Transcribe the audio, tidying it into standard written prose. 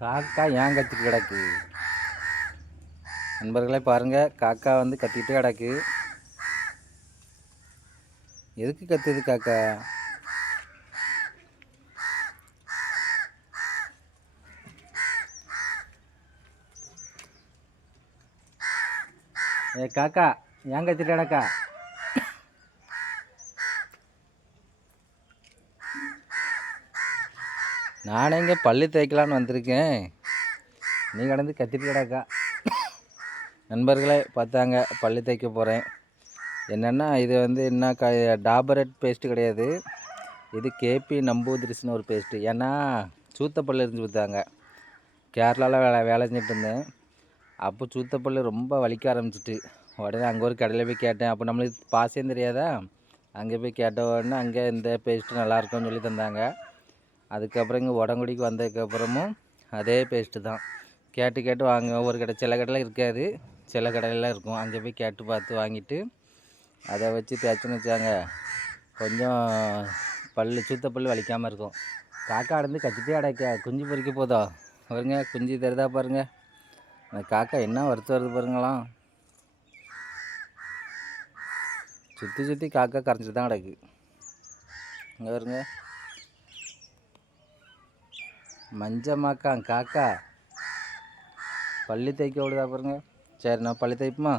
காக்கா ஏன் கத்திட்டு கிடக்கு? நண்பர்களே பாருங்க, காக்கா வந்து கத்திட்டு கிடக்கு. எதுக்கு கத்துது காக்கா? காக்கா ஏன் கத்திட்டு கிடக்கா? நானே இங்கே பல்லு தேய்க்கலான்னு வந்திருக்கேன், நீ கடந்து கத்திட்டு கிடக்கா. நண்பர்களே பார்த்தாங்க, பல்லு தேய்க்க போகிறேன். என்னென்னா இது வந்து என்ன டாபரட் பேஸ்ட்டு கிடையாது, இது கேபி நம்பூதிரிஸ்னு ஒரு பேஸ்ட்டு. ஏன்னா சூத்தப்பல் இருந்து கொடுத்தாங்க. கேரளாவில் வேலை செஞ்சுட்டு இருந்தேன். அப்போ சூத்தப்பல் ரொம்ப வலிக்க ஆரம்பிச்சிட்டு உடனே அங்கே ஒரு கடையில் போய் கேட்டேன். அப்போ நம்மளுக்கு பாசையும் தெரியாதா, அங்கே போய் கேட்ட உடனே அங்கே இந்த பேஸ்ட்டு நல்லாயிருக்கும்னு சொல்லி தந்தாங்க. அதுக்கப்புறம் இங்கே உடங்குடிக்கு வந்ததுக்கப்புறமும் அதே பேஸ்ட்டு தான் கேட்டு வாங்க. ஒரு கடை சில கடையில் இருக்காது, சில கடையிலாம் இருக்கும். அங்கே போய் கேட்டு பார்த்து வாங்கிட்டு அதை வச்சு தேய்ச்சின்னு வச்சாங்க, கொஞ்சம் சூத்தப்பல் வலிக்காமல் இருக்கும். காக்கா அடந்து கத்திட்டே அடைக்க குஞ்சு பொறிக்க போதா பாருங்க, குஞ்சு தருதா பாருங்க. அந்த காக்கா என்ன வருது பாருங்களாம். சுற்றி காக்கா கரைஞ்சிட்டு தான் கிடக்கு. இங்கே பாருங்க, மஞ்சமாக்கான் காக்கா பள்ளி தேய்க்க விடுதா பாருங்க. சரி, நான் பள்ளி தேய்ப்போமா?